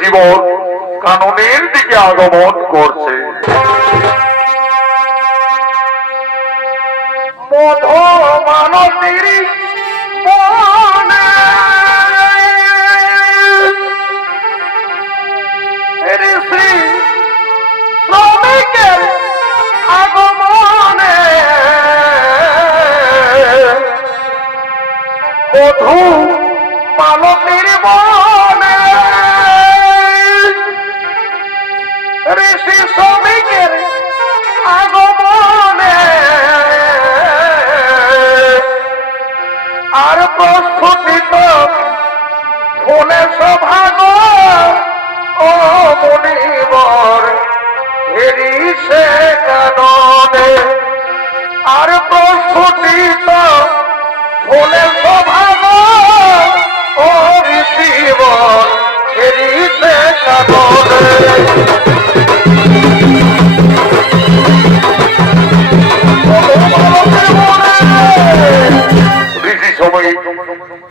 জীবন কাননের দিকে আগমন করছে। মানসীর শ্রী শ্রমিকের আগমনে মধু মালতীর বনে ঋষি শ্রমিকের আগমনে আর প্রস্ফুটিত ফুলে সভাগ ও মুনিবর হেরিছে কাননে আর প্রস্ফুটিত ফুলে সভাগ ও ঋষিবর হেরিছে কাননে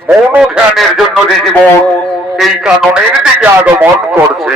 মৌন ধ্যানের জন্য ঋষিবর এই কাননের দিকে আগমন করছে।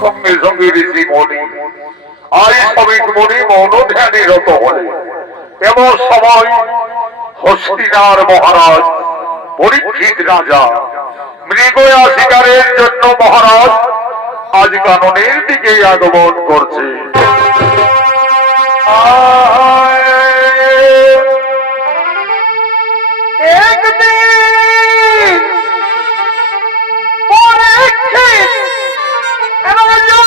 সঙ্গে সঙ্গে ঋষি মণি আই শ্রমিক মণি মৌন ধ্যানে রত হলে এমন সময় হস্তিনার মহারাজ পরীক্ষিত রাজা মৃগয়া শিকারের জন্য মহারাজ আজ কাননের দিকে আগমন করছে। একদিন পরীক্ষিত রাজা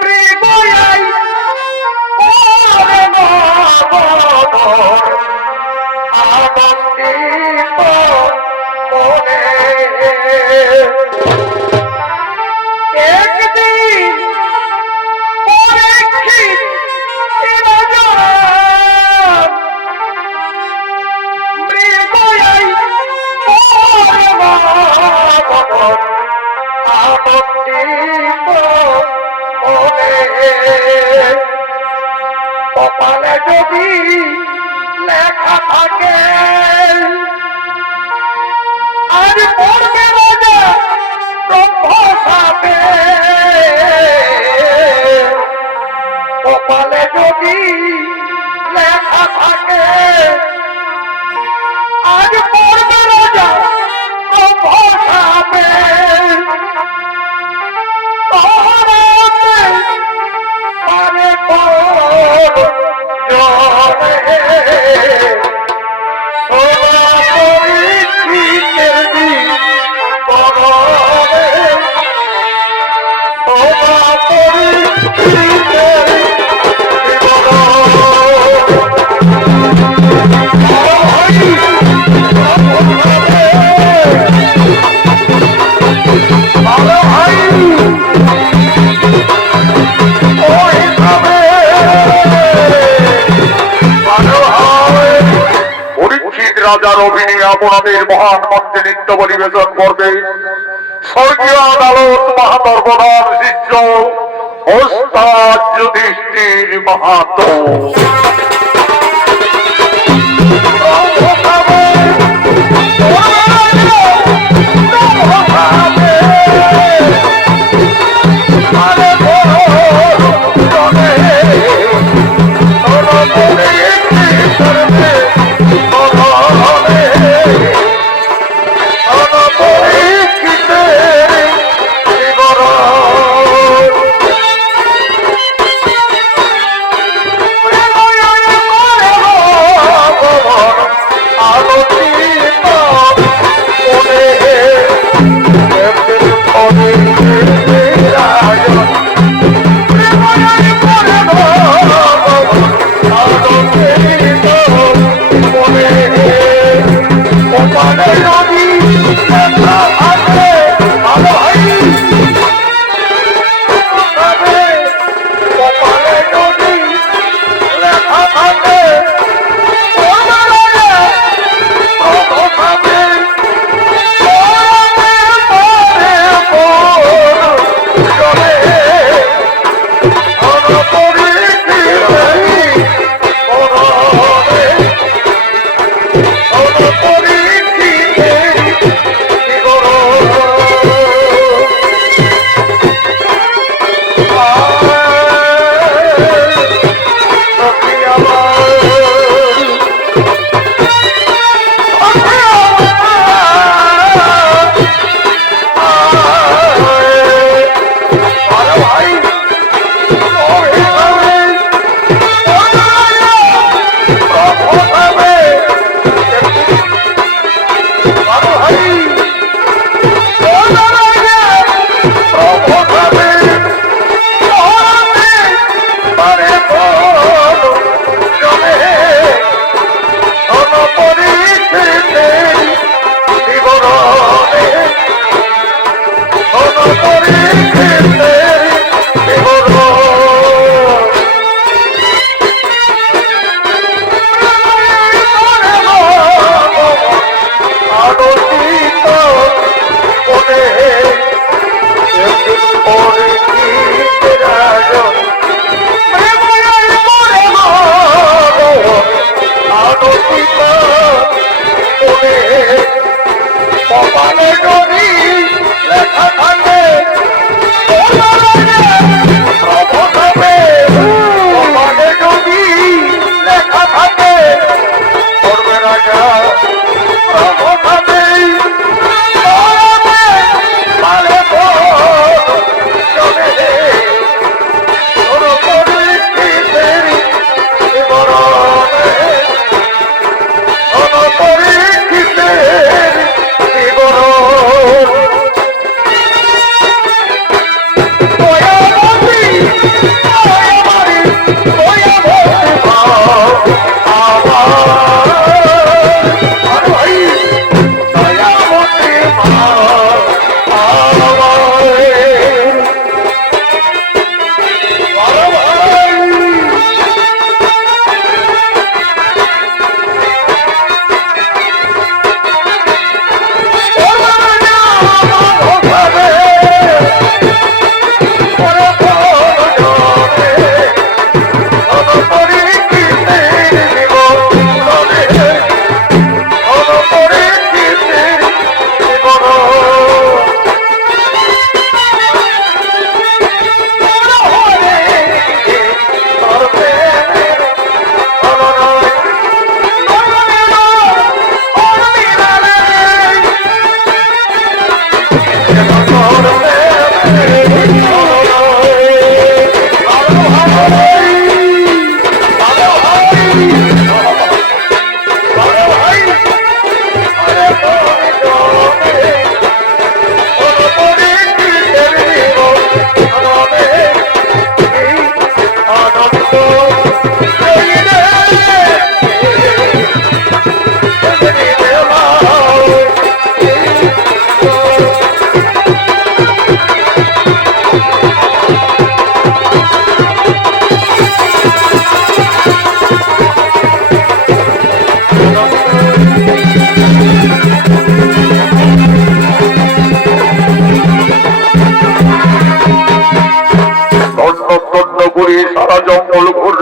মৃগয়ায় আনন্দিত মনে একদিন পরীক্ষিত রাজা মৃগয়ায় আনন্দিত মনে কপালে যদি লেখা থাকে আজ পড়বে রাজা ব্রহ্মসাপে কপালে যদি লেখা থাকে আজ পড়বে রাজা ব্রহ্মসাপে পারে রাজার অভিনয় আপনাদের মহান মঞ্চে নৃত্য পরিবেশন করবে স্বর্গীয় আদালত মহাদর্পদার শিষ্য ওস্তাদ যুধিষ্ঠির মাহাতো। Oh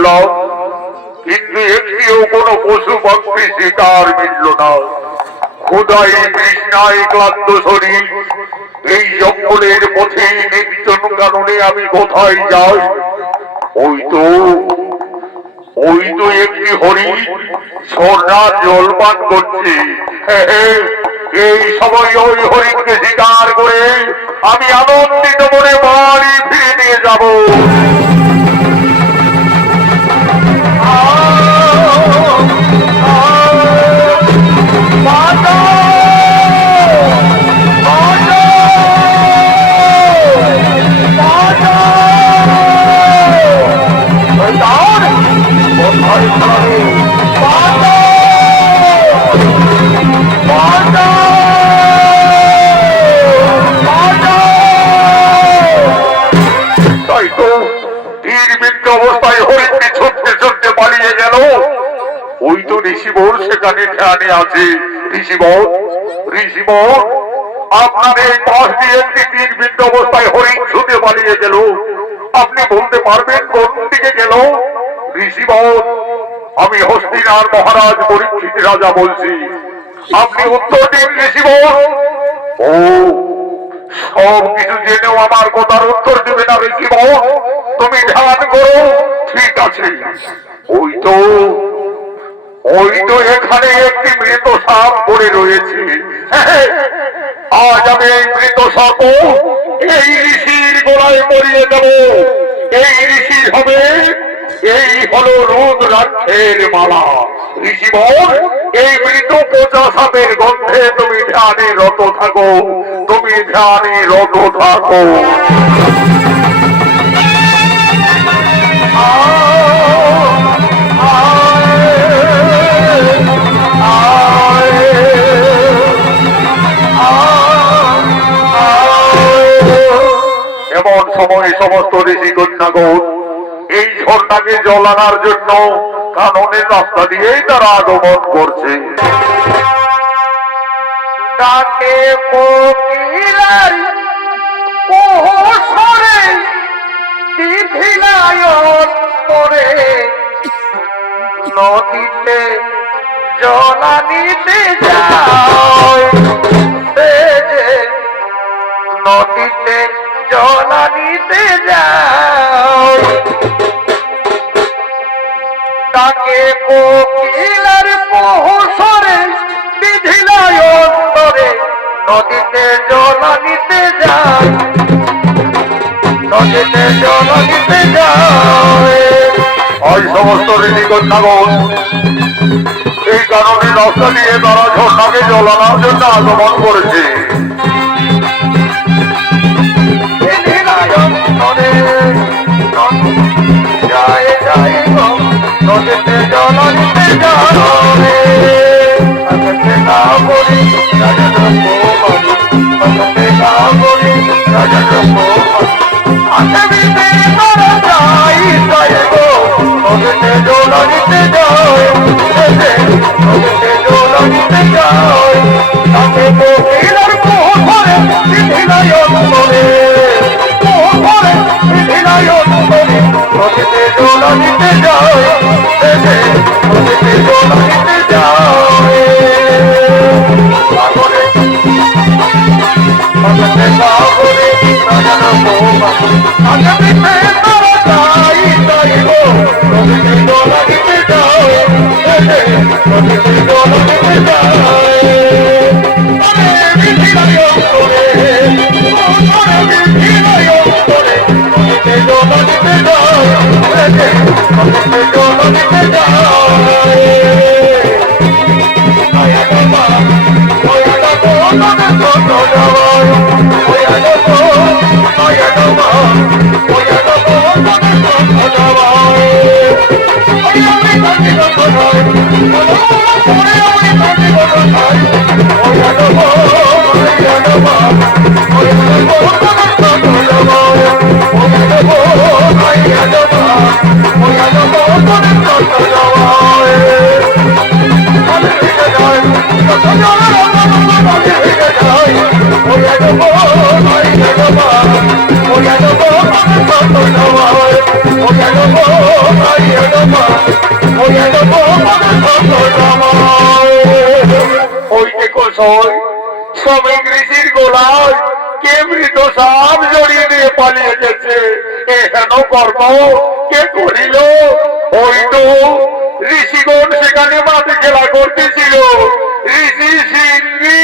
করলাম, কিন্তু একটিও কোনো পশু পাখি শিকার মিলল না। ক্ষুধায় তৃষ্ণায় ক্লান্ত শরীর এই জঙ্গলের পথে নির্জন কারণে আমি কোথায় যাই? ওই তো একটি হরিণ ঝর্ণার জল পান করছে। এই সময় ওই হরিণকে শিকার করে আমি আনন্দিত মনে বাড়ি ফিরে নিয়ে যাব। তাই তো তীরবিদ্ধ অবস্থায় হরিণটি ছুটতে ছুটতে পালিয়ে গেল। ওই তো ঋষিবর সেখানে ধ্যানে আছে। ঋষিবর, আপনার এই পাশ দিয়ে একটি তীরবিদ্ধ অবস্থায় হরিণ ছুটে পালিয়ে গেল, আপনি বলতে পারবেন কোন দিকে গেল? ঋষিবর, আমি হস্তিনার মহারাজ পরীক্ষিত রাজা বলছি, আপনি উত্তর দিন ঋষিবর। ও, সব কিছু জেনেও আমার কথার উত্তর দেবে না ঋষিবর? তুমি ধ্যান করো। ঠিক আছে। ওই তো এখানে একটি মৃত সাপ পড়ে রয়েছে। আজ আমি এই মৃত সাপ এই ঋষির গোলায় পরিয়ে দেব। এই ঋষির হবে, এই হলো রুদ্রাক্ষের মালা। ঋষিবর, এই মৃত পচা সাপের গন্ধে তুমি ধ্যানে রত থাকো, তুমি ধ্যানে রত থাকো। এমন সময় সমস্ত ঋষি কন্যাগণ এই ঝর্ণাকে জল আনার জন্য কাননের রাস্তা দিয়েই তারা আগমন করছে। ডাকে কোকিলার কোহসরে বিধিনায়ন করে নদীতে জলানিতে যায়, নদীতে জলানিতে যায়। তাকে কোকিলার কোহসরে বিধিনায়ন করে নদীতে জলানিতে যায়, নদীতে জলানিতে যায়। আজ সমস্ত ঋষি কন্যাগণ এই কারণে রাস্তা দিয়ে তারা ঝর্ণাকে জল আনার জন্য আগমন করেছে। বিধিনায়ন করে যায় যায় গো, নদীতে জলানিতে যায়। আকাশে না বলি রাজা দ্রৌপদী, আকাশে না বলি রাজা দ্রৌপদী। আকাশে তারা যায় যায় গো, নদীতে জলানিতে যায়, নদীতে জলানিতে যায়। তাকে কোকিলার কোহসরে বিধিনায়ন করে, কোহসরে বিধিনায়ন করে নদীতে জলানিতে যায়, নদীতে জলানিতে যায়। সাগরে সাগরে সাগরে রাজার বোমা, আগামীতে তারা যাই যাই গো, নদীতে জলানিতে যায়, নদীতে জলানিতে যায়। বিধিনায়ন করে, বিধিনায়ন করে নদীতে জলানিতে যায়, নদীতে জলানিতে যায়। Oh, ওই যে কোষয় শ্রমিক ঋষির গোলায় কে মৃত সাপ জড়িয়ে দিয়ে পালিয়ে গেছে। এহেন কর্ম কে করিল? ওই তো ঋষিগণ সেখানে মাঠে খেলা করতেছিল। ঋষি সিংহী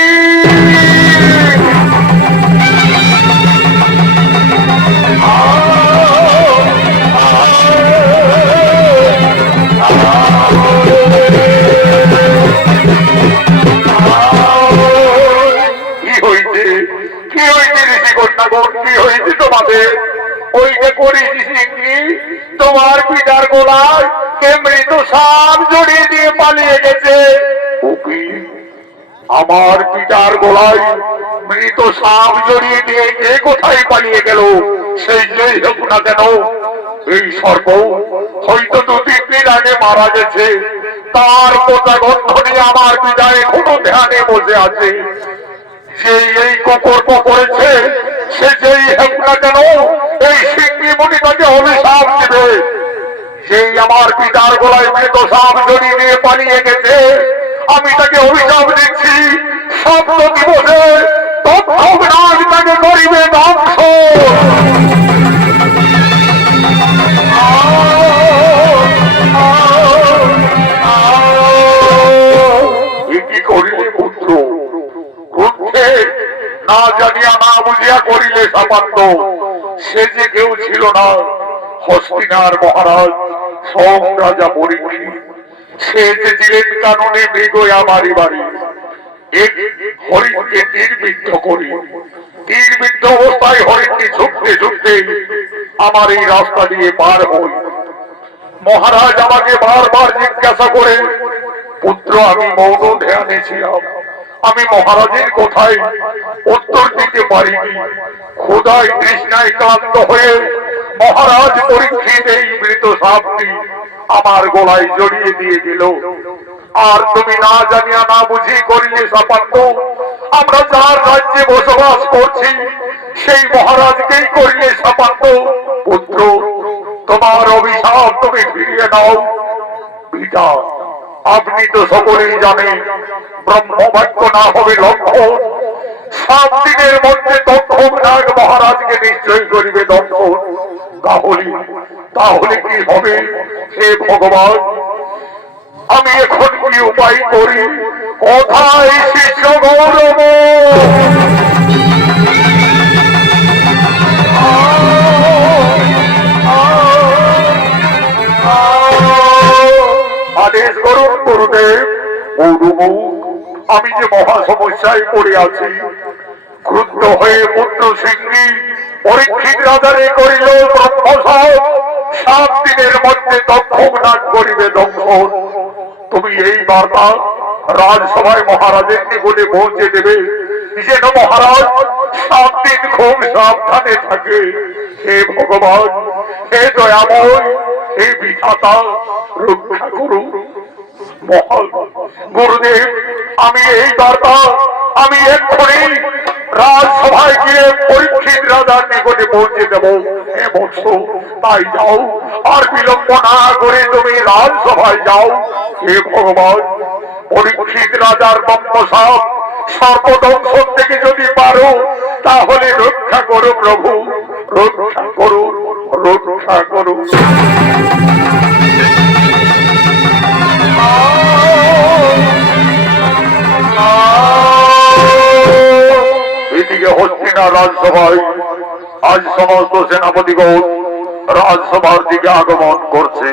কি হয়েছে? কি হয়েছে ঋষি কন্যাগণ? কি হয়েছে তোমাদের? ওই যে করেছি সিংহী, তোমার পিতার গোলায় কে মৃত সাপ জড়িয়ে দিয়ে পালিয়ে গেছে। আমার পিতার গোলায় মৃত সাপ জড়িয়ে দিয়ে কে কোথায় পালিয়ে গেল? সেই যেই হোক না কেন, এই সর্প হয়তো 2-3 দিন আগে মারা গেছে। তার পোতা গন্ধ নিয়ে আমার পিতা এখনো ধ্যানে বসে আছে। সেই এই কুকুর করেছে, সে যেই হোক না কেন, এই সিংহী মুনি তাকে অভিশাপ দেবে। সেই আমার পিতার গলায় মৃত সাপ জড়িয়ে নিয়ে পালিয়ে গেছে। আমি তাকে অভিশাপ দিচ্ছি, সপ্ত দিবসে তৎক্ষণাৎ তাকে করিবে ধ্বংস। কি করিলে পুত্র? ক্রুদ্ধে না জানিয়া না বুঝিয়া করিলে সাপান্ত। সে যে কেউ ছিল না, হস্তিনার মহারাজ সোম রাজা পরীক্ষিত। সে যে ছিলেন কাননে মৃগয়া বাড়ি বাড়ি। এক হরিণকে তীরবিদ্ধ করি। তীরবিদ্ধ অবস্থায় হরিণটি ছুটতে ছুটতে আমার এই রাস্তা দিয়ে পার হই। মহারাজ আমাকে বারবার জিজ্ঞাসা করে, পুত্র আমি মৌন ধ্যানে ছিলাম, আমি মহারাজের কোথায় উত্তর দিতে পারিনি। ক্ষুধায় তৃষ্ণায় ক্লান্ত হয়ে মহারাজ পরীক্ষিত এই মৃত সাপটি আমার গলায় জড়িয়ে দিয়ে দিল। আর তুমি না জানিয়া না বুঝি করিলে সাপান্ত। আমরা যার রাজ্যে বসবাস করছি সেই মহারাজকেই করিলে সাপান্ত। পুত্র, তোমার অভিশাপ তুমি ফিরিয়ে নাও। পিতা, আপনি তো সকলেই জানেন ব্রহ্মবাক্য না হবে লক্ষণ। 7 দিনের মধ্যে তৎক্ষণাৎ মহারাজকে নিশ্চয় করিবে দর্শন। তাহলে কি হবে? হে ভগবান, আমি এখন কি উপায় করি? কোথায় শিষ্য গৌরব? আদেশ করুন গুরুদেব। আমি যে মহা সমস্যায় পড়ে আছি। ক্রুদ্ধ হয়ে পুত্র সিংহী পরীক্ষিত রাজারে করিল ব্রহ্মসাপ। 7 দিনের মধ্যে তৎক্ষণাৎ করিবে দংশন। তুমি এই বার্তা রাজসভায় মহারাজের নিকটে পৌঁছে দেবে, যেন মহারাজ 7 দিন খুব সাবধানে থাকে। হে ভগবান, হে দয়াময়, হে বিধাতা, রক্ষা করুন। গুরুদেব, আমি এই বার্তা আমি এক্ষুনি রাজসভায় গিয়ে পরীক্ষিত রাজার নিকটে পৌঁছে দেব। হে বৎস, তাই যাও, আর বিলম্ব না করে তুমি রাজসভায় যাও। হে ভগবান, পরীক্ষিত রাজার ব্রহ্মসাপ সর্বদংশন থেকে যদি পারো তাহলে রক্ষা করো প্রভু, রক্ষা করো, রক্ষা করো। এদিকে হস্তিনা রাজসভায় আজ সমস্ত সেনাপতিগণ রাজসভার দিকে আগমন করছে।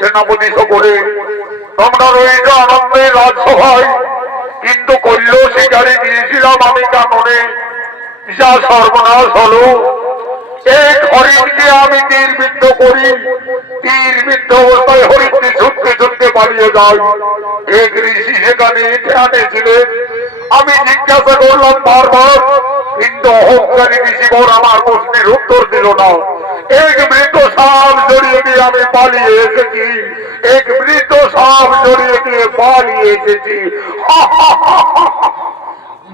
সেনাপতি সকলে তোমরা রইল আনন্দে রাজসভায়, কিন্তু কল্য শিকারে গিয়েছিলাম আমি কাননে, যা সর্বনাশ হলো। এক হরিণকে আমি তীরবিদ্ধ করি, তীরবিদ্ধ অবস্থায় হরিণটি ছুটতে ছুটতে পালিয়ে যায়। এক ঋষি সেখানে ধ্যানে ছিলেন। আমি জিজ্ঞাসা করলাম বারবার, কিন্তু অহংকারী ঋষিবর আমার প্রশ্নের উত্তর দিল না। এক মৃত সাপ জড়িয়ে দিয়ে আমি পালিয়ে এসেছি, এক মৃত সাপ জড়িয়ে দিয়ে পালিয়ে এসেছি।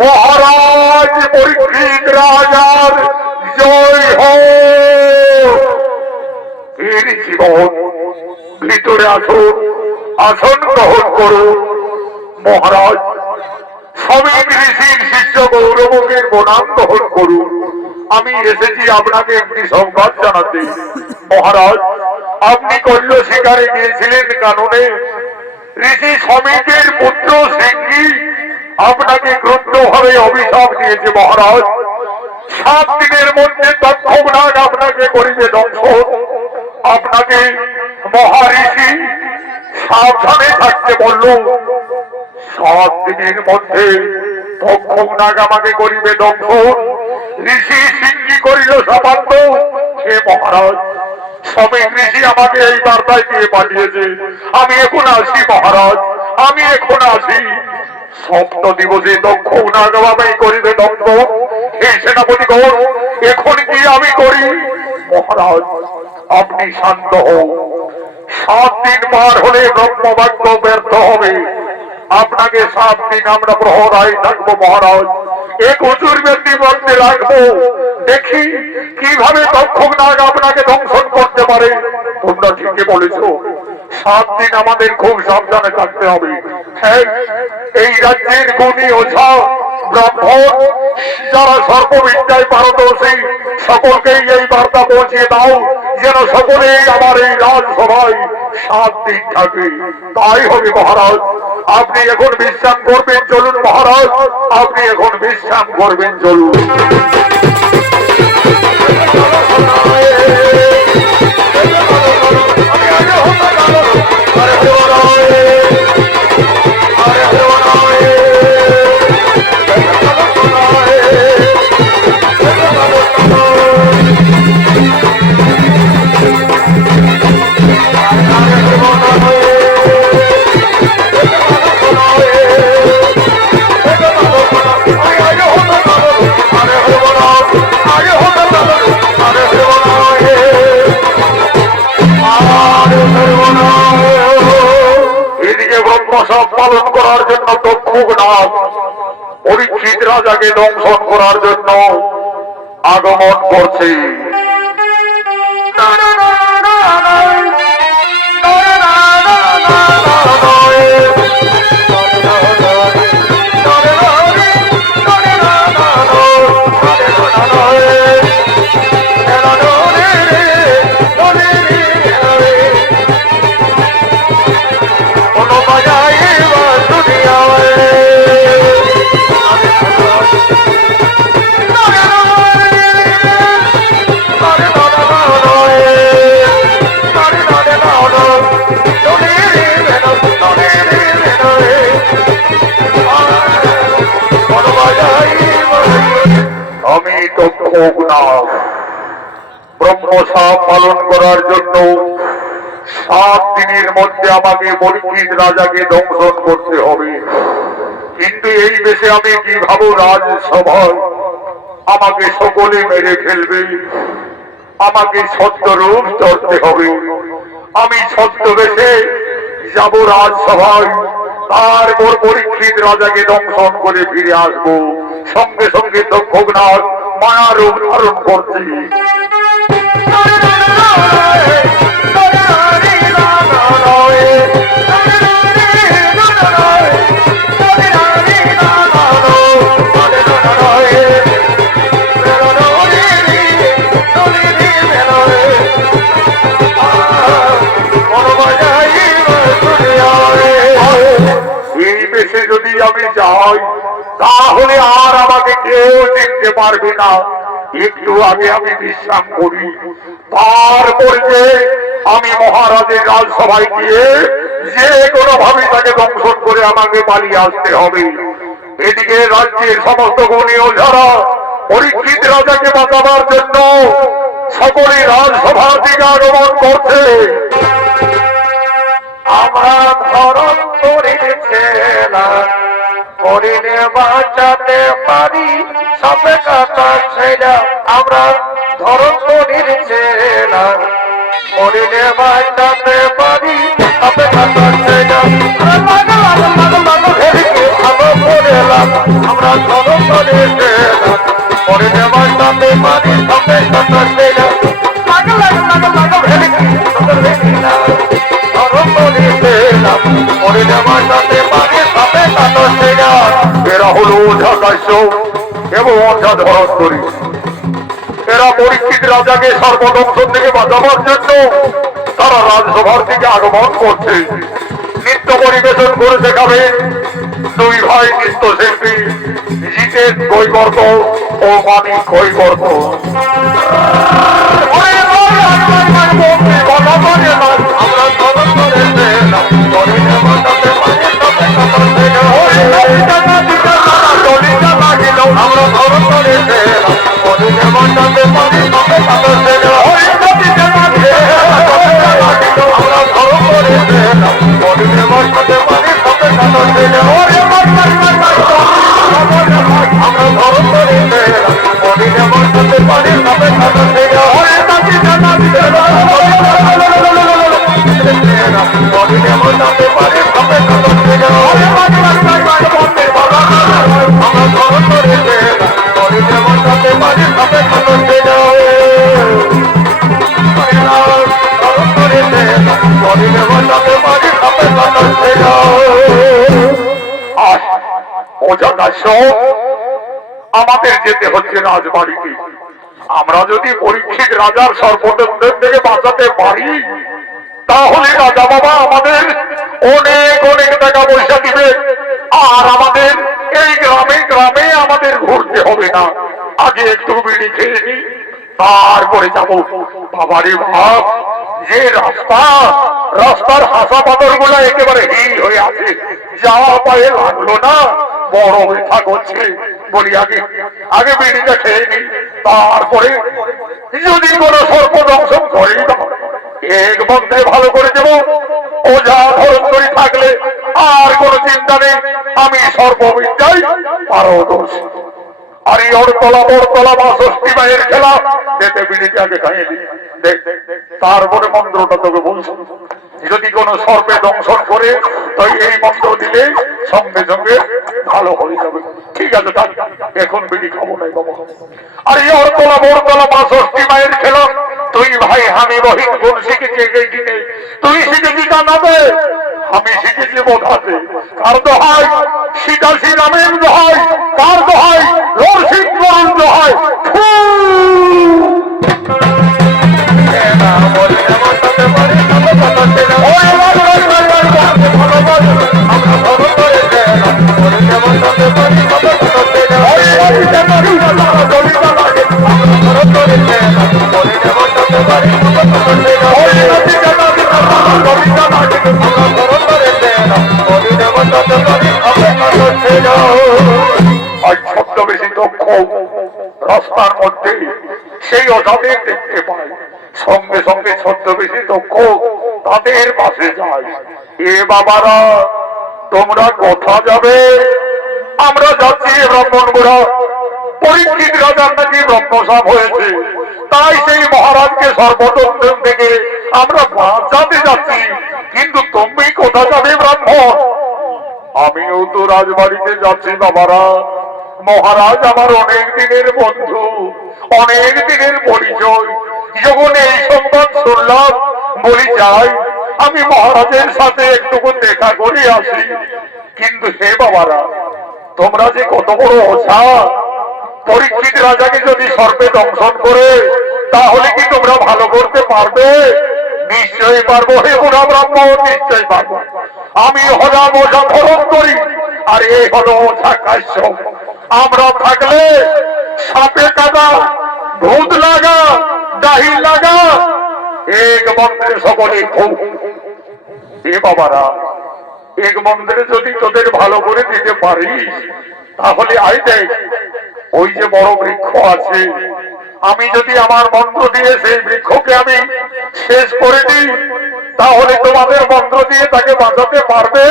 মহারাজ পরীক্ষিত রাজার জয় হোক। জীবন ভিতরে আসুন, আসন গ্রহণ করুন। মহারাজ শ্রমিক ঋষির শিষ্য গৌরবকে প্রণাম গ্রহণ করুন। আমি এসেছি আপনাকে একটি সংবাদ জানাতে। মহারাজ, আপনি কল্য শিকারে গিয়েছিলেন কাননে। ঋষি শ্রমিকের পুত্র সিংহী আপনাকে ক্রুদ্ধভাবে অভিশাপ দিয়েছে। মহারাজ, 7 দিনের মধ্যে তক্ষকনাগ আপনাকে করিবে দংশন। আপনাকে মহারিষি সাবধানে থাকতে বলল। 7 দিনের মধ্যে তক্ষকনাগ আমাকে করিবে দংশন। ঋষি সিংহী করিল সামান্য। হে মহারাজ, শ্রমিক ঋষি আমাকে এই বার্তায় দিয়ে পাঠিয়েছে। আমি এখন আসি মহারাজ, আমি এখন আসি। 7 দিবসে তক্ষকনাগ আমাকে করিবে দংশন। হে সেনাপতি গণ, এখন কি আমি করি? মহারাজ, আপনি শান্ত হন। 7 দিন পার হলে ব্রহ্মবাক্য ব্যর্থ হবে। আপনাকে 7 দিন আমরা প্রহরায় থাকবো মহারাজ। এক উঁচুর ব্যক্তি মধ্যে রাখবো, দেখি কিভাবে তক্ষকনাগ আপনাকে দংশন করতে পারে। তোমরা ঠিকই বলেছ, 7 দিন আমাদের খুব সাবধানে থাকতে হবে। হ্যাঁ, এই রাজ্যের গুণী ওঝা ব্রাহ্মণ যারা সর্ববিদ্যায় পারদর্শী, সকলকেই এই বার্তা পৌঁছিয়ে দাও, যেন সকলেই আমার এই রাজসভায় 7 দিন থাকে। তাই হবে মহারাজ। আপনি এখন বিশ্রাম করবেন, চলুন মহারাজ, আপনি এখন বিশ্রাম করবেন, চলুন। এদিকে ব্রহ্মসব পালন করার জন্য তক্ষকনাগ পরীক্ষিত রাজাকে দংশন করার জন্য আগমন করছে। বাজাই আমি তক্ষক নাগ ব্রহ্মসাপ পালন করার জন্য 7 দিনের মধ্যে আমাকে পরীক্ষিত রাজাকে দংশন করতে হবে। কিন্তু এই বেশে আমি কিভাবে রাজসভায় আমাকে সকলে মেরে ফেলবে। আমাকে ছদ্মরূপ ধরতে হবে। আমি ছদ্মবেশে যাব রাজসভায়, তারপর পরীক্ষিত রাজাকে দংশন করে ফিরে আসবো। সঙ্গে সঙ্গে তক্ষকনাথ মায়ারূপ ধারণ করছি। এই বেশে যদি আমি যাই তাহলে আর আমাকে কেউ চিনতে পারবে না। একটু আগে আমি বিশ্রাম করি, তারপরে যে আমি মহারাজের রাজসভায় গিয়ে যে কোনো ভাবে তাকে দংশন করে আমাকে পালিয়ে আসতে হবে। এদিকে রাজ্যের সমস্ত গুণীয় যারা পরীক্ষিত রাজাকে বাঁচাবার জন্য সকলে রাজসভা থেকে আগমন করছে। আমরা ধরন করেছে না করিলে বাঁচাতে পারি সবে কথা ছেড়া। আমরা ধরন করেছে না করিলে বাঁচাতে পারি সবে কথা ছেড়া। আমরা ধরন করেছে না করিলে বাঁচাতে পারি সবে কথা ছেড়া। এরা হলো ওঝা কাশ্যপ এবং ওঝা ধরন্তরী। এরা পরীক্ষিত রাজাকে সর্বদংশন থেকে বাঁচাবার জন্য তারা রাজসভার থেকে আগমন করছে। নৃত্য পরিবেশন করে দেখাবে 2 ভাই নৃত্যশিল্পী জিতেন কৈবর্ত ও মানিক কৈবর্ত। আমরা ধরন করেছে না করিলে বাঁচাতে পারি সবে কথা ছেড়া। আমরা ধরন করেছে না করিলে বাঁচাতে পারি সবে কথা ছেড়া। আমরা ধরন করেছে না করিলে বাঁচাতে পারি সবে কথা ছেড়া। আমরা ধরন করেছে না করিলে বাঁচাতে পারি সবে কথা ছেড়া। করিলে বাঁচাতে পারি সবে কথা ছেড়া। আমরা ধরন করেছে না করিলে বাঁচাতে পারি সবে কথা ছেড়া। ধরন করেছে না করিলে বাঁচাতে পারি সবে কথা ছেড়া। ওঝা কাশ্যপ, আমাদের যেতে হচ্ছে রাজবাড়িতে। আমরা যদি পরীক্ষিত রাজার সর্বদত্তের থেকে বাঁচাতে পারি তাহলে রাজা বাবা আমাদের অনেক অনেক টাকা পয়সা দিবে, আর আমাদের এই গ্রামে গ্রামে আমাদের ঘুরতে হবে না। আগে একটু বিড়ি খেয়ে নি, তারপরে যাবো। বাবারে বাপ, যে রাস্তার হাসা পাথর গুলা একেবারে হিল হয়ে আছে, যাওয়া পায়ে লাগলো না, বড় ব্যথা করছে। বলি আগে আগে বিড়িটা খেয়ে নি, তারপরে যদি কোনো সর্প দংশন করি এক মধ্যে ভালো করে দেবো। ওঝা ধরন্তরী থাকলে আর কোনো চিন্তা নেই, আমি সর্ববিদ্যায় পারদর্শী। আর এই অড়তলা বড়তলা মা ষষ্ঠী মায়ের খেলা যেতে বিড়িতে আগে খাইয়ে দিই। তারপরে মন্ত্রটা তোকে বলছো, যদি কোনো সর্পে দংশন করে তো এই মন্ত্র দিলে সঙ্গে সঙ্গে ভালো হয়ে যাবে। ঠিক আছে, এখন বিড়ি খাবো নাই বাবা। আর এই অড়তলা বড়তলা মা ষষ্ঠী মায়ের খেলা 2 ভাই আমি বহিন বোন শিখেছি এই দিনে। তুই শিখেছি জানাবে, আমি শিখেছি বোঝাতে। কার দোহাই? সীতা শ্রীরামের দোহাই। কার দোহাই? লর্ষিক বরুণ দোহাই। Oh ভিক্ষুক রাস্তার মধ্যে সেই অজাদের দেখতে পাই, সঙ্গে সঙ্গে ছদ্মবেশী দক্ষ তাদের পাশে যায়। এ বাবারা, তোমরা কোথা যাবে? আমরা যাচ্ছি ব্রাহ্মণগুড়া, পরীক্ষিত রাজার নাকি ব্রহ্মসাপ হয়েছে, তাই সেই মহারাজকে সর্বতন্ত্র থেকে আমরা বাঁচাতে যাচ্ছি। কিন্তু তুমি কোথা যাবে ব্রাহ্মণ? আমিও তো রাজবাড়িতে যাচ্ছি বাবারা। মহারাজ আমার অনেক দিনের বন্ধু, অনেক দিনের পরিচয়। যখন এই সংবাদ শুনলাম, বলি যাই আমি মহারাজের সাথে একটুকু দেখা করে আসি। কিন্তু হে বাবারা, তোমরা যে কত বড় ওঝা! পরীক্ষিত রাজাকে যদি সর্পে দংশন করে, তাহলে কি তোমরা ভালো করতে পারবে? নিশ্চয়ই পারবো হে বুড়া ব্রাহ্মণ, নিশ্চয়ই পারবো। আমি হলাম ওঝা ধরন করি, আর এ হলো ওঝা কাশ্যপ। আমরা থাকলে সাপে কাদা, ভূত লাগা, দাহি লাগা, এক মন্ত্রে সকলে খুব। এ বাবারা, এক মন্ত্রে যদি তোদের ভালো করে দিতে পারিস, তাহলে আই দেখ, ওই যে বড় বৃক্ষ আছে, আমি যদি আমার মন্ত্র দিয়ে সেই বৃক্ষকে আমি শেষ করে দিই, তাহলে তোমাদের মন্ত্র দিয়ে তাকে বাঁচাতে পারবে?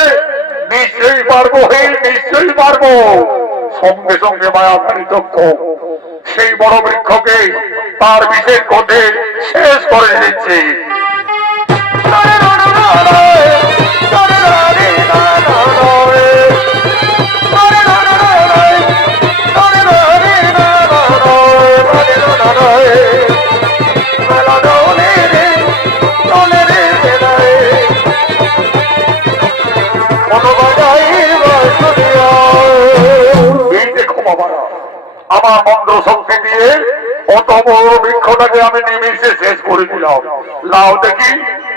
নিশ্চয়ই পারবো হে, নিশ্চয়ই পারবো। সঙ্গে সঙ্গে মায়াধারী দক্ষ সেই বড় বৃক্ষকে তার বিশেষ কোঠে শেষ করে দিচ্ছে। আমার মন্ত্র শক্তি দিয়ে অত বড় বৃক্ষটাকে আমি নিমিষে শেষ করে দিলাম। লাও দেখি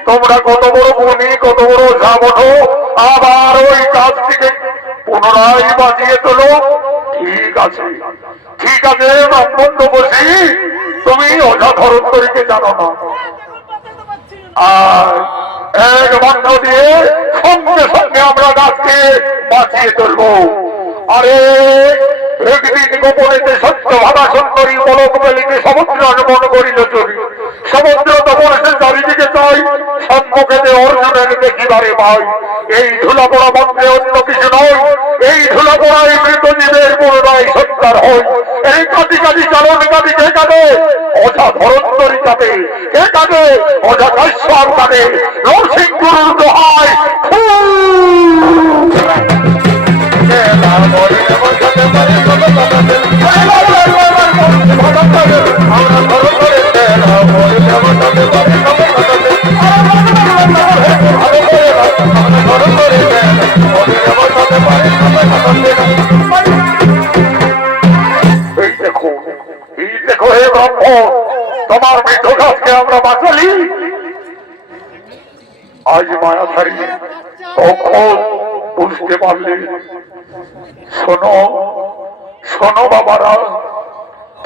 তোমরা কত বড় গুণী, কত বড় ঝাবঠো, আবার ওই কাজটিকে পুনরায় বাঁচিয়ে তোলো। ঠিক আছে, ঠিক আছে ব্রাহ্মণ বসি, তুমি ওঝা ধরন্তরীকে জানো না। আর এক মন্ত্র দিয়ে সঙ্গে সঙ্গে আমরা গাছকে বাঁচিয়ে তুলবো। আরে একদিন গোপনেতে সত্য ভাবা সুন্দরী পলক বেলিতে সমুদ্র অনুমন করিল চুরি। সমুদ্র তখন সে চারিদিকে চাই, সম্মুখেতে অর্জুনের দেখিবারে পাই। এই ধুলা পড়া মন্ত্রে অন্য কিছু নয়, এই ধুলা পড়াই মৃত জীবের পুনরায় সত্যার হয়। এই কাটি কাটি চালন কাটি কে কাটে? ওঝা ধরন্তরী কাটে। কে কাটে? ওঝা কাশ্যপ কাটে। নরসিংহগুরুর দোহাই তোমার মৃত গাছকে আমরা বাঁচালি। আজ মায়াধারী তখন বুঝতে পারলে। শোনো শোনো বাবারা,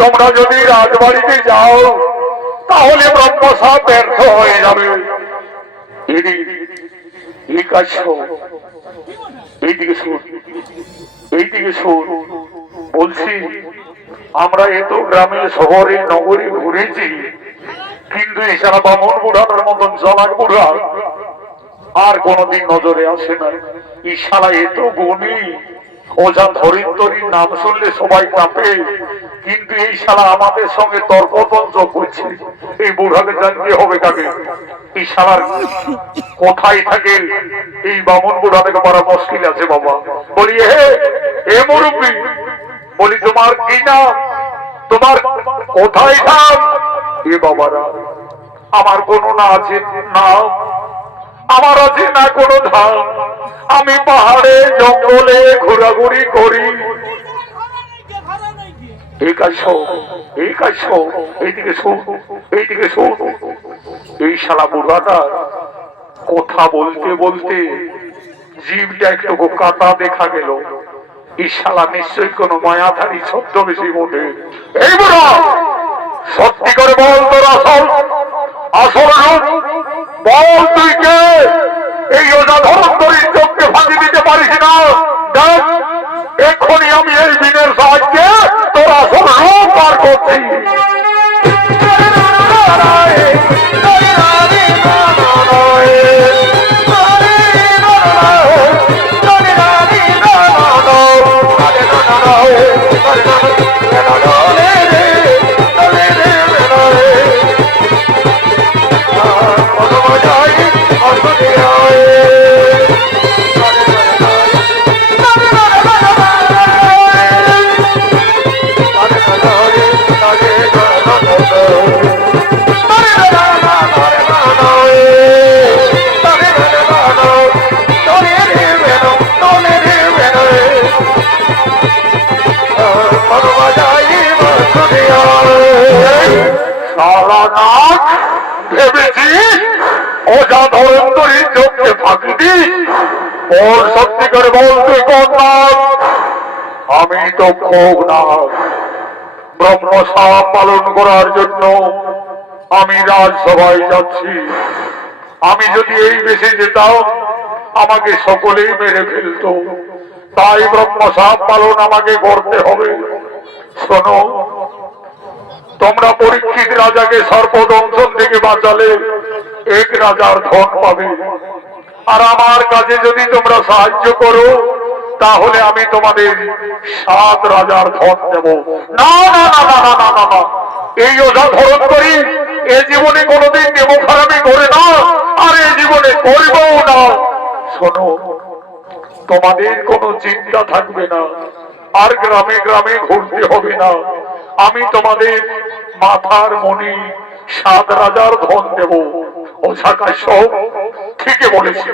তোমরা যদি রাজবাড়িতে যাও, তাহলে ব্রহ্মসাপ ব্যর্থ হয়ে যাবে। এইদিকে শুন, এইদিকে শুন বলছি। আমরা এত গ্রামে শহরে নগরে ঘুরেছি, কিন্তু এছাড়া বামন বুড়ানোর মতন জলাক বুড়া আর কোনদিন নজরে আসে না। ইশারা এত গুণী, ওঝা ধরিত্রীর নাম শুনলে সবাই কাঁপে, কিন্তু এই শালা আমাদের সঙ্গে তর্কতন্ত্র করছে। এই বুড়াকে জানতে হবে কাকে? এই শালার কোথায় থাকে? এই বামন বুড়া থেকে বড় মুশকিল আছে বাবা। বলি হে মুরব্বী, বলি তোমার কি নাম? তোমার কোথায় নাম? এ বাবারা, আমার কোনো না আছে নাম, আমার আছে না কোনো ধাম। আমি পাহাড়ে জঙ্গলে ঘোরাঘুরি করি। এইদিকে শোন, এইদিকে শোন। এই শালা বুড়াটা কথা বলতে বলতে জীবটা একটু কাটা দেখা গেল। এই শালা নিশ্চয়ই কোনো মায়াধারী ছদ্মবেশী বটে। এই বুড়া, সত্যি করে বল তোর আসল আসল রূপ বল, তুই কে? এই ওঝা ধরন্তরীর চোখকে ফাঁকি দিতে পারিস না? দেখ, এক্ষুনি আমি এই বিনের সাহায্যে তোর সারানাথ ভেবেছি অজা ধরন্তরী চোখে ফাঁকি দিস। বল সত্যি করে বল তুই কোন নাথ? আমি তো খোগনাথ। ব্রহ্মসাপ পালন করার জন্য আমি রাজসভায় যাচ্ছি। আমি যদি এই বেশে যেতাম আমাকে সকলেই মেরে ফেলত, তাই ব্রহ্মসাপ পালন আমাকে করতে হবে। শোনো, তোমরা পরীক্ষিত রাজাকে সর্পদংশন থেকে বাঁচালে এক রাজার ধন পাবে, আর আমার কাজে যদি তোমরা সাহায্য করো তাহলে আমি তোমাদের 7 রাজার ধন দেব। না না না না না না না না, এই ওঝা ধরন করি এ জীবনে কোনোদিন দেব খারাপি করে না, আর এই জীবনে করবও না। শোনো, তোমাদের কোনো চিন্তা থাকবে না, আর গ্রামে গ্রামে ঘুরতে হবে না। আমি তোমাদের মাথার মণি 7 রাজার ধন দেব। ওঝা কাশ্যপ ঠিকই বলেছে।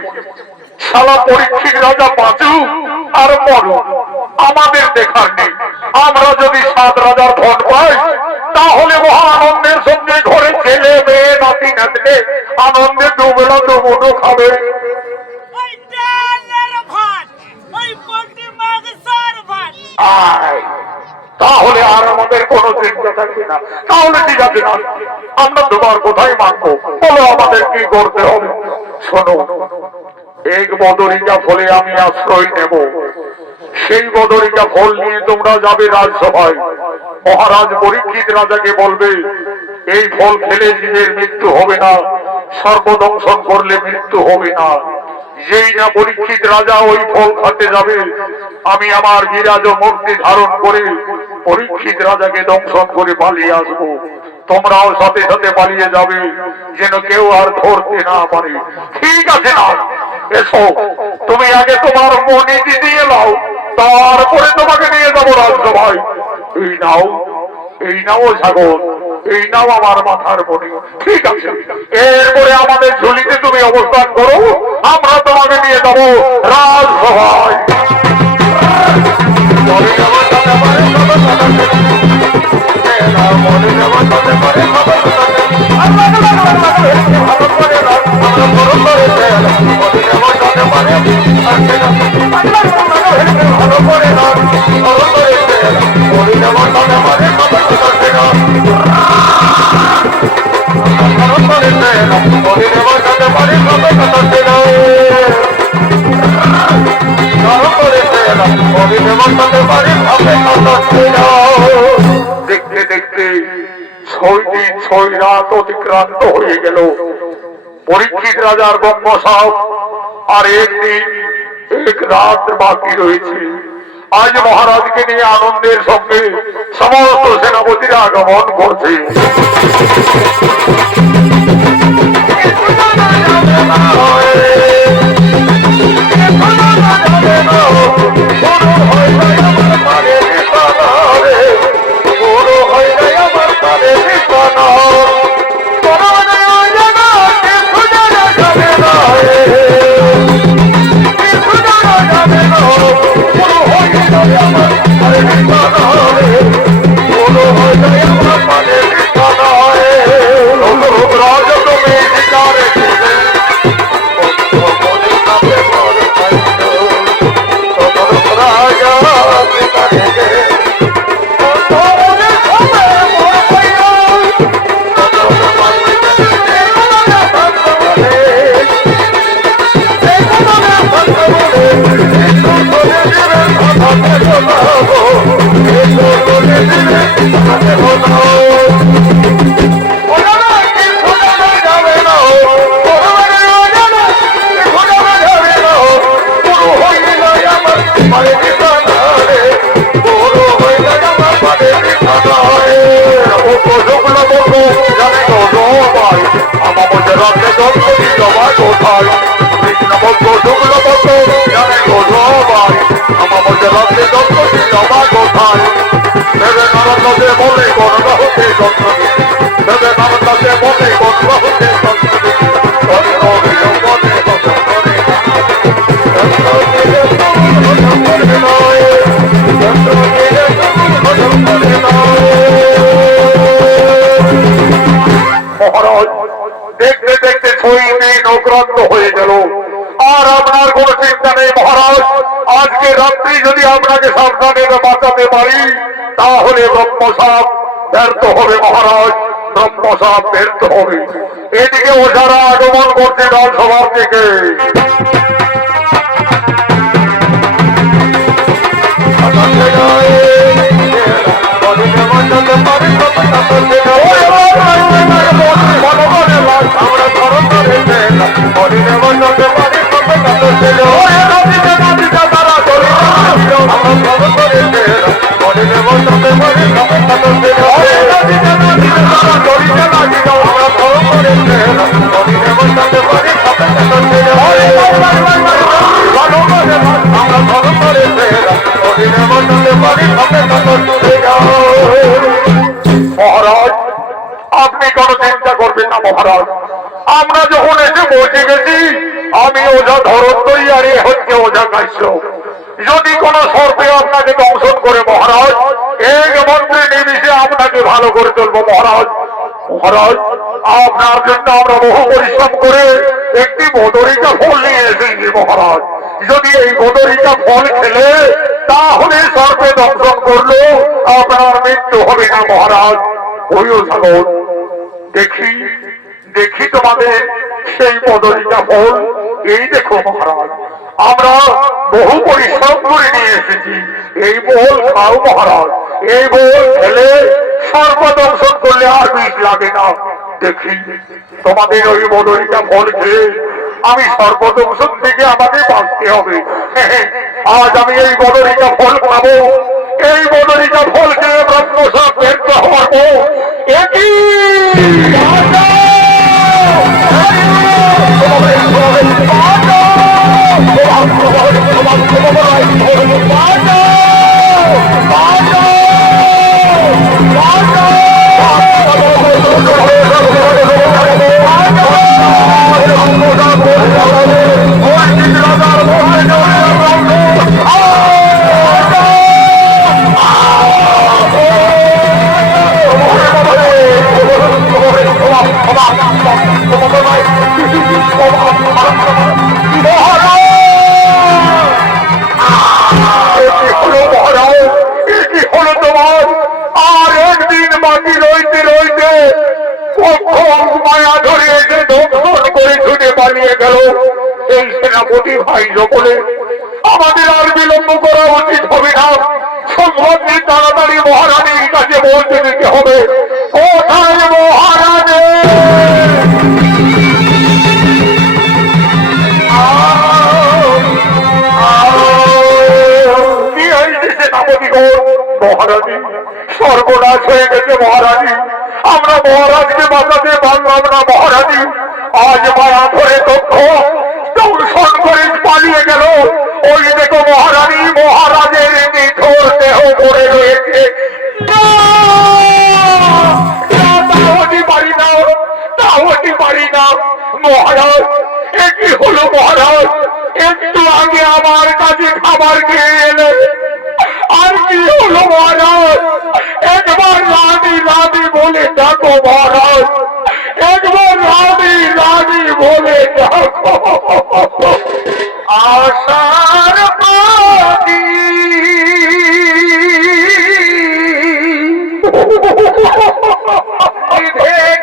শালা পরীক্ষিত রাজা বাঁচুক আর মরুক আমাদের দেখার নেই। আমরা যদি 7 রাজার ধন পাই তাহলে মহা আনন্দের সঙ্গে ঘরে ছেলে মেয়ে নাতি নাতলে আনন্দে দুবেলা দুমুঠো খাবে। তাহলে আর আমাদের কোনো চিন্তা থাকবে না। তাহলে ঠিক আছে না, আমরা তোমার কোথায় মানবো, বলো আমাদের কি করতে হবে? শোনো, এক বদরিকা ফলে আমি আশ্রয় নেব। সেই বদরিকা ফল নিয়ে তোমরা যাবে রাজসভায়। মহারাজ পরীক্ষিত রাজাকে বলবে এই ফল খেলে জীবের মৃত্যু হবে না, সর্বদংশন করলে মৃত্যু হবে না। যেই না পরীক্ষিত রাজা ওই ফল খাতে যাবে, আমি আমার বিরাজ মূর্তি ধারণ করে পরীক্ষিত রাজাকে দংশন করে পালিয়ে আসবো। তোমরাও সাথে সাথে পালিয়ে যাবে, যেন কেউ আর ধরতে না পারে। ঠিক আছে না? এসো, তুমি আগে তোমার মণিটি দিয়ে নাও, তারপরে তোমাকে নিয়ে যাবো রাজসভায়। এই নাও, এই নাও সাগর, এই নাও আমার মাথার মণি। ঠিক আছে, এরপরে আমাদের ঝুলিতে তুমি অবস্থান করো, আমরা তোমাকে নিয়ে যাবো রাজসভায়। দেখতে দেখতে 6 দিন 6 রাত অতিক্রান্ত হয়ে গেল। পরীক্ষিত রাজার ব্রহ্মসাপ আর একদিন 1 রাত বাকি রয়েছে। আজ মহারাজকে নিয়ে আনন্দের সঙ্গে সমস্ত সেনাপতিরা আগমন করছে। কোথায় কৃষ্ণ ভক্ত শুক্ল ভক্ত জানে গো সবাই আমার মধ্যে রাত্রে যন্ত্র জমা কোথায় ভেবে নারায়ণকে বলে কোন হতে যন্ত্র ভেবে নারায়ণকে বলে কোন হতে যন্ত্র মহারাজ দেখতে দেখতে 6 দিন অক্রান্ত হয়ে গেল আর আপনার কোন চিন্তা নেই মহারাজ আজকে রাত্রি যদি আপনাকে সাবধানে বাঁচাতে পারি তাহলে ব্রহ্মসাপ ব্যর্থ হবে মহারাজ ব্রহ্মসাপ ব্যর্থ হবে এদিকে ওঝারা আগমন করছে রাজসভা থেকে আমরা ধরন ধরে হরিণে মন্ডলে পারি মহারাজ আপনি কোনো চিন্তা করবেন না মহারাজ আমরা যখন এসে পৌঁছে গেছি আমি ওঝা ধরন তৈরি হচ্ছে ওঝা কাশ্য যদি কোন সর্পে আপনাকে দংশন করে মহারাজ এক মন্ত্রে নিমিশে আপনাকে ভালো করে তুলবো মহারাজ মহারাজ আপনার জন্য আমরা বহু পরিশ্রম করে একটি বদরিকা ফল নিয়ে এসেছি মহারাজ যদি এই বদরিকা ফল খেলে তাহলে সর্পে দংশন করলো আপনার মৃত্যু হবে না মহারাজ ওই সাগর দেখি দেখি তোমাদের সেই বদরিকা ফল এই দেখো মহারাজ আমরা বহু পরিশ্রম করে নিয়ে এসেছি এই বল খাও মহারাজ এই বল খেলে সর্প দংশন করলে আর বিষ লাগে না দেখি তোমাদের ওই বদরিকা ফল খেয়ে আমি সর্বদংশন থেকে আমাকে বাঁচতে হবে আজ আমি এই বদরিকা ফল পাবো এই বদরিকা ফল খেয়ে ব্রহ্মসাপ ব্যর্থ হবো একই মায়া ধরে এসে দংশন করে ছুটে পালিয়ে গেল এই সেনাপতি ভাই সকলে আমাদের আর বিলম্ব করা উচিত হবে না সম্ভব তাড়াতাড়ি মহারানীর কাছে বলতে দিতে হবে কোথায় মহারানী কি হয়েছে সেনাপতি গো মহারানী সর্বনাশ হয়ে গেছে মহারানী আমরা মহারাজকে বাঁচাতে পারলাম না মহারানী আজ মায়া ধরে তথ্য দংশন করে পালিয়ে গেল ওই দেখো মহারানী মহারাজের নিথর দেহ পড়ে রয়েছে পারি না তাহলে পারি না মহারাজ একই হলো মহারাজ একটু আগে আমার কাছে খাবার খেয়ে এলে আর কি হলো মহারাজ একবার রানী রানী বলে ডাকো মহারাজ একবার রানী রানী বলে ডাকো আশার পাতি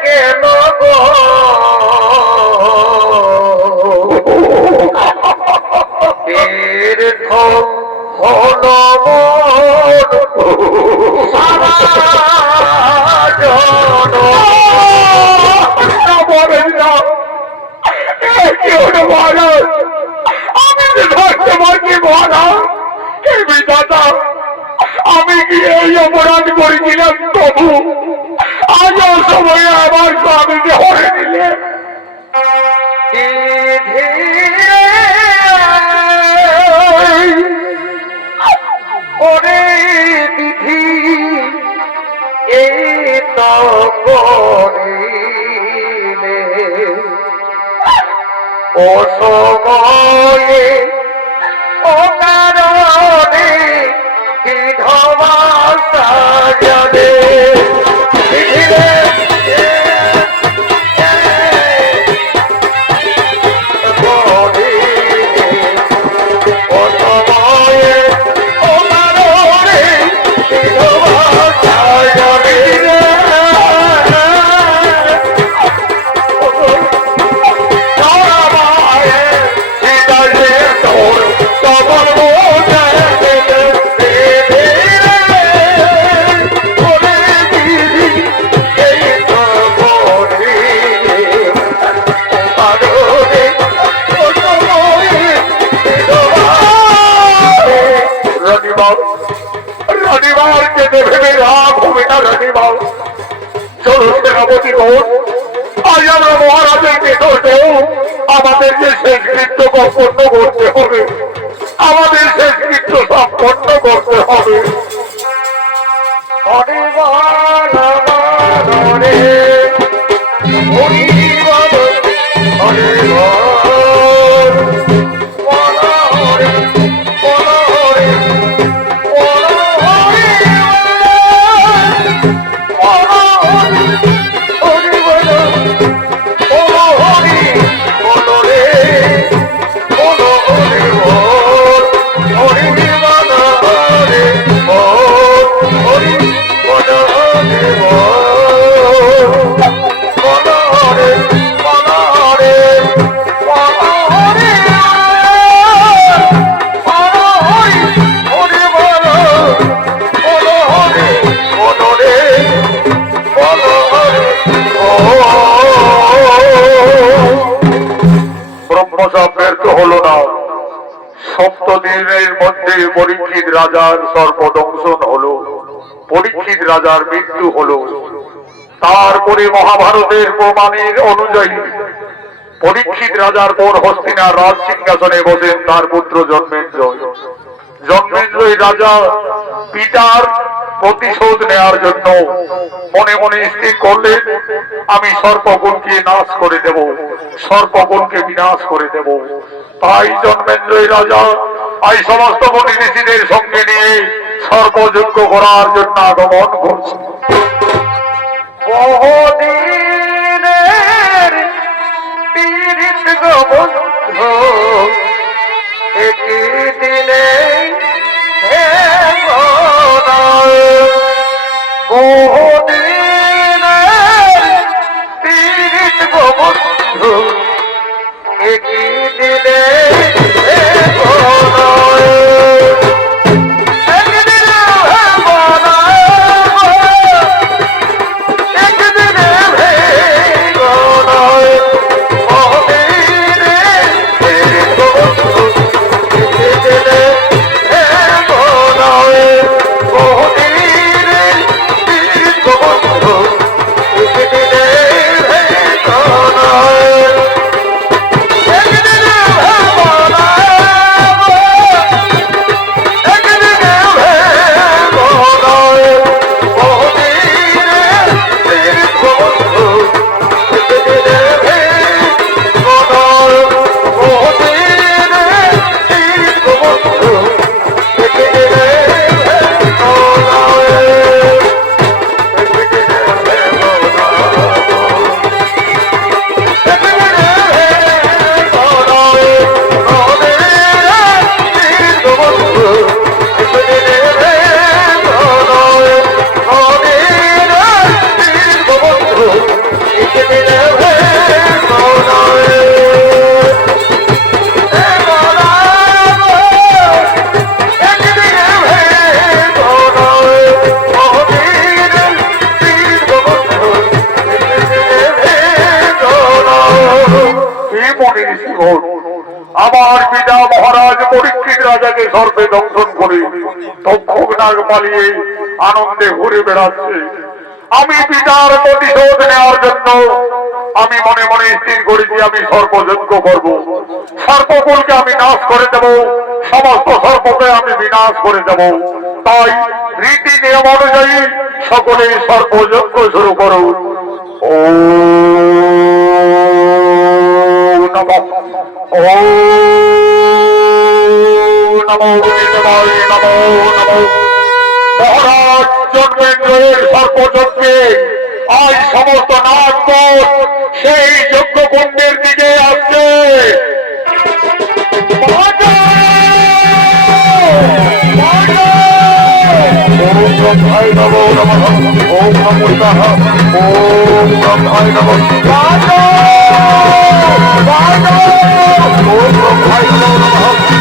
গেল গো তীর্থ হলো আমি ধরতে পারছি মহারাজ এই বিধাতা আমি কি এই অপরাধ করেছিলাম তবু আজ সময়ে আমার স্বামীকে হরে নিলে করিলে ও সময়ে ও কারণে বিধবা সাজনে রবিবার যেতে ভেবে রাগ হবে না রবিবার চলো সেনাপতি ঘোষ আজ আমরা মহারাজের নিকটে আমাদের যে শেষ কৃত্য সম্পন্ন করতে হবে আমাদের শেষ কৃত্য সম্পন্ন করতে হবে সপ্তদিনের মধ্যে পরীক্ষিত রাজার সর্বদংশন হলো পরীক্ষিত রাজার মৃত্যু হলো তারপরে মহাভারতের প্রমাণের অনুযায়ী পরীক্ষিত রাজার পর হস্তিনার রাজ সিংহাসনে বসেন তার পুত্র জন্মেঞ্জয় জন্মেঞ্জয় রাজা পিতার প্রতিশোধ নেওয়ার জন্য মনে মনে স্থির করলেন আমি সর্পকুলকে নাশ করে দেব সর্পকুলকে বিনাশ করে দেব তাই জন্মেঞ্জয় রাজা এই সমস্ত মুনি ঋষিদের সঙ্গে নিয়ে সর্পযজ্ঞ করার জন্য আগমন করছে বহুদিনের পীড়িত বন্ধু একই দিনে বহুদিনের পীড়িত বন্ধু একই দিনে আমার পিতা মহারাজ পরীক্ষিত রাজাকে সর্বে দংশন করে তক্ষক নাগ পালিয়ে আনন্দে ঘুরে বেড়াচ্ছে আমি পিতার প্রতিশোধ নেওয়ার জন্য আমি মনে মনে স্থির করেছি আমি সর্পযজ্ঞ করব সর্পকুলকে আমি নাশ করে দেব সমস্ত সর্পকে আমি বিনাশ করে দেব তাই রীতি নিয়ম অনুযায়ী সকলে সর্বযজ্ঞ শুরু করো। ও নমঃ ও নমো দেবায় নমো নমো। মহারাজ জন্মেন্দ্রের সর্বযজ্ঞে আজ সমস্ত নাগগণ সেই যজ্ঞকুণ্ডের দিকে আসছে। ওম ব্রহ্মায় নমো নমঃ ওম নমো নমঃ ওম ব্রহ্মায় নমঃ ওম ব্রহ্মায় নমো নমঃ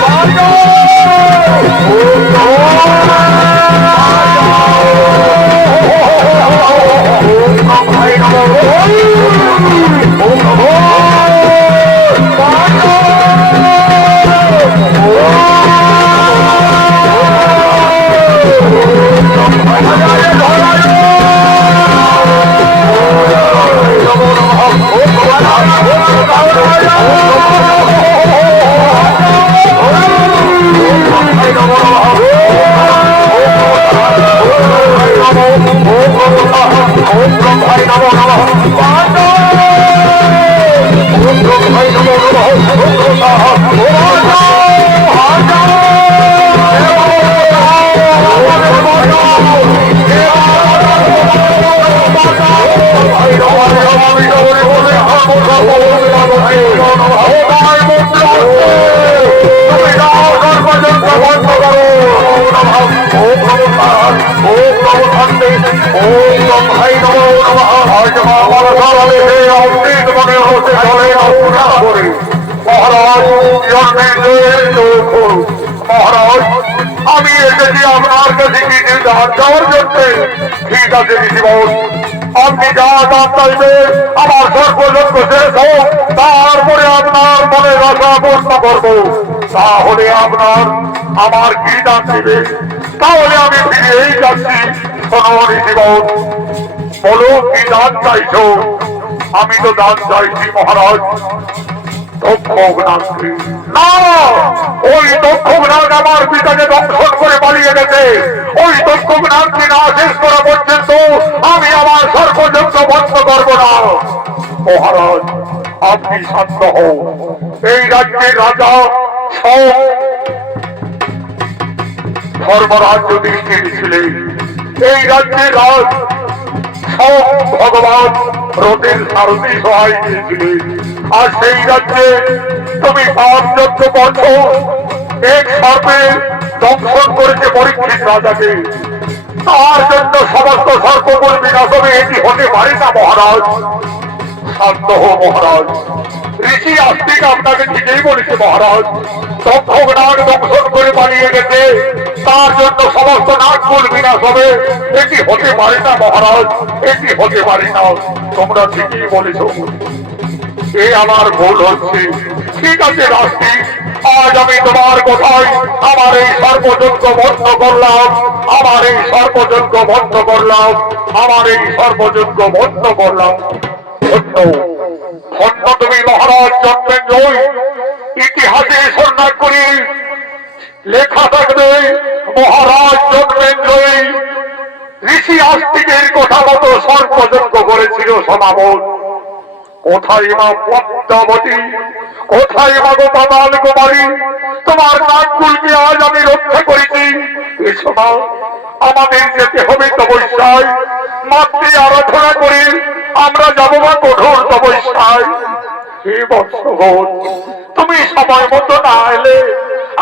আমি এসেছি আপনার কাছে কিছু দান দেওয়ার জন্য। ঠিক আছে ঋষিবর, আপনি যা দান চাইবেন আমার সর্বযজ্ঞ শেষ হোক, তারপরে আপনার মনের আশা পূর্ণ করবো। তাহলে আপনার আমার কি দান দিবে? তাহলে আমি ফিরেই যাচ্ছি। শোনো ঋষিবর, বলো কি দান চাইছো? আমি তো দান চাইছি মহারাজ দক্ষনাথকে। না, ওই দক্ষনাথ আমার পিতাকে দংশন করে পালিয়ে গেছে। ওই দক্ষনাথকে না শেষ করা পর্যন্ত আমি আমার সর্বযজ্ঞ বন্ধ করব না। মহারাজ আপনি শান্ত হন। এই রাজ্যের রাজা ধর্মরাজ যুধিষ্ঠির ছিলেন। এই রাজ্যের রাজ ভগবান রথের সারথি সহায় দিয়েছিলেন। আর সেই রাজ্যে তুমি ৫ বছর এক সর্পে দংশন করেছে পরীক্ষিত রাজাকে। তার জন্য সমস্ত সর্পকুল বিনাশ হবে, এটি হতে পারে না মহারাজ। শান্ত হো মহারাজ। ঋষি আস্তিক আপনাকে ঠিকই বলেছে মহারাজ। দক্ষনাগ দংশন করে পালিয়ে গেছে, তার জন্য সমস্ত নাগকুল বিনাশ হবে, এটি হতে পারে না মহারাজ, এটি হতে পারে না। তোমরা ঠিকই বলেছ, এই আমার ভুল হচ্ছে। ঠিক আছে রাস্তি, আজ আমি তোমার কথায় আমার এই সর্বযজ্ঞ বন্ধ করলাম, আমার এই সর্বযজ্ঞ বন্ধ করলাম, আমার এই সর্বযজ্ঞ বন্ধ করলাম। ধন্য ধন্য তুমি মহারাজ জন্মেন্দ্রই। ইতিহাসে সন্ন্যাস করি লেখা থাকবে মহারাজ জন্মেন্দ্রই ঋষি আস্তিকের কথা মতো সর্বযজ্ঞ করেছিল সমাবন। কোথায় মা পদ্মাবতী, কোথায় মা গো পাতাল কুমারী? তোমার নাগকুলকে আজ আমি রক্ষা করেছি। এসো না, আমাদের যেতে হবে তপস্যায়। মাতৃ আরাধনা করে আমরা যাবো মা কঠোর তপস্যায়। হে বৎসগণ, তুমি সময় মতো না এলে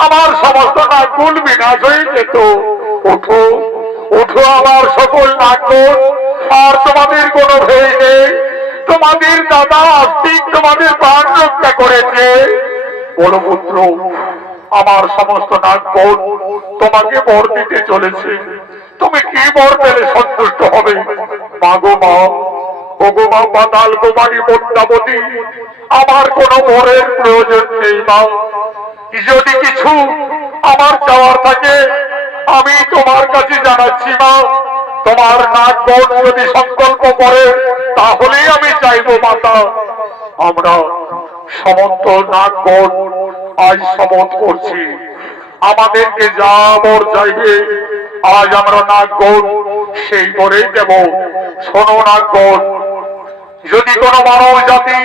আমার সমস্ত নাগকুল বিনাশ হয়ে যেত। ওঠো ওঠো আমার সকল নাগকুল, আর তোমাদের কোনো ভয় নেই। তোমাদের দাদা আস্তিক তোমাদের প্রাণ রক্ষা করেছে। বলো পুত্র, আমার সমস্ত নাগকুল তোমাকে বর দিতে চলেছে। তুমি কি বর পেলে সন্তুষ্ট হবে? মাগো মা, ওগো মা পাতাল কুমারী পদ্মাবতী, আমার কোনো বরের প্রয়োজন নেই মা। যদি কিছু আমার চাওয়ার থাকে আমি তোমার কাছে জানাচ্ছি মা। তোমার নাগগণ যদি সংকল্প করে তাহলেই আমি চাইবো মাতা। আমরা সমস্ত নাগগণ আজ শপথ করছি, আমাদেরকে যা বর চাইবে আজ আমরা নাগগণ সেই পরেই দেব। শোনো নাগগণ, যদি কোনো মানব জাতি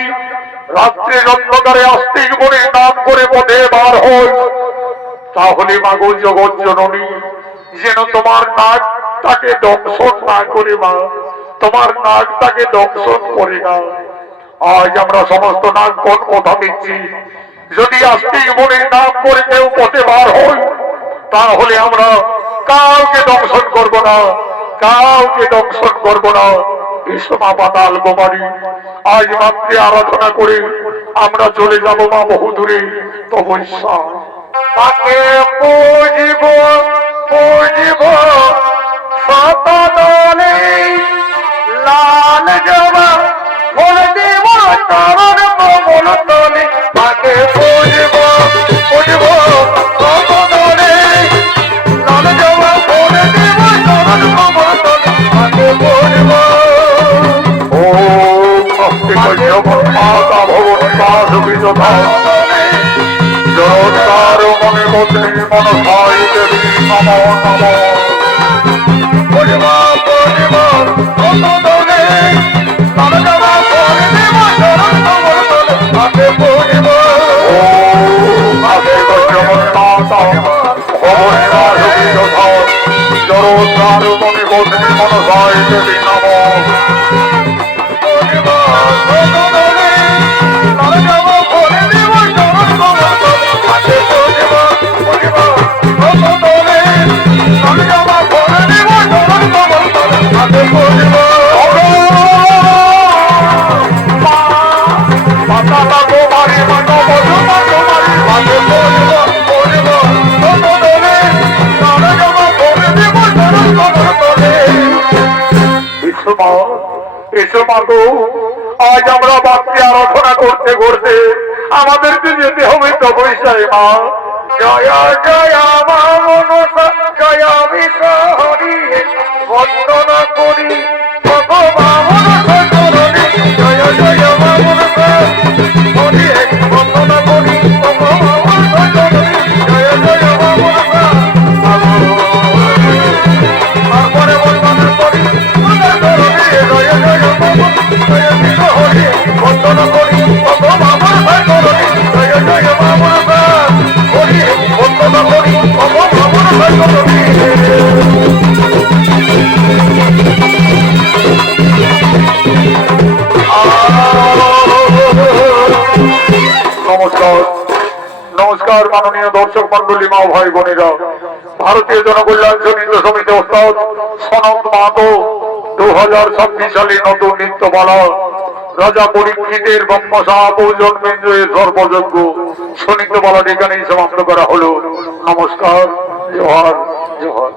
রাত্রে অন্ধকারে আস্তিক বলে নাম করে পথে বার হয়, তাহলে মাগো জগৎ জননী যেন তোমার নাক তাকে দংশন না করে, মা তোমার নাক তাকে দংশন করে না। আজ আমরা সমস্ত নাগগণ কথা দিচ্ছি, যদি আস্তিক বলে নাম করে কেউ পথে বার হয়, তাহলে আমরা কাউকে দংশন করব না, কাউকে দংশন করব না। বিশ্বমা পাতাল কুমারী, আজ মাতৃ আরাধনা করে আমরা চলে যাব মা বহু দূরে তপস্যা। মাকে পুজিব পুজিব শতদলে, লাল জবা ফুল দিব চরণ কমল তলে। মাকে পুজিব পুজিব শতদলে, লাল জবা ফুল দিব চরণ কমল তলে। মাকে পুজিব ও মাতা ভবন্তা সুবিধ জগৎকার মনে পত্নী মনসাই দেবী নমো নমো। পুজিবা পুজিবা শতদলে, লাল জবা ফুল দিব চরণ কমল তলে। মাকে পুজিব ও মাকে জগন্নাথ ভবন্তা সুবিধ জগৎকার মনে পত্নী মনসাই দেবী নমো। আজ আমরা মাতৃ আরাধনা করতে করতে আমাদেরকে যেতে হবে তপস্যায় মা। জয় জয় মা মনসা জয় বিশ্বহরি, বন্দনা করি ভগবান চরণে। জয় জয় মা মনসা হরি, বন্দনা করি ভগবান চরণে। জয় জয় মা মনসা তারপরে বন্দনা করি চরণে। জয় জয় মা জয় বিশ্বহরি, বন্দনা করি ভগবান চরণে। জয় জয় মা মনসা হরি, বন্দনা করি ভগবান চরণে। নমস্কার নমস্কার মাননীয় দর্শক মন্ডলী, মা ভাই বোনেরা, ভারতীয় জনকল্যাণ সমিতি সমিতি ওস্তাদ সনদ মাহাতো 2026 সালে নতুন নৃত্যমালা রাজা পরীক্ষিতের ব্রহ্মশা জন্মেন্দ্রের সর্বযজ্ঞ সনিত্যমালাটি এখানেই সমাপ্ত করা হলো। নমস্কার, জোহার জোহার।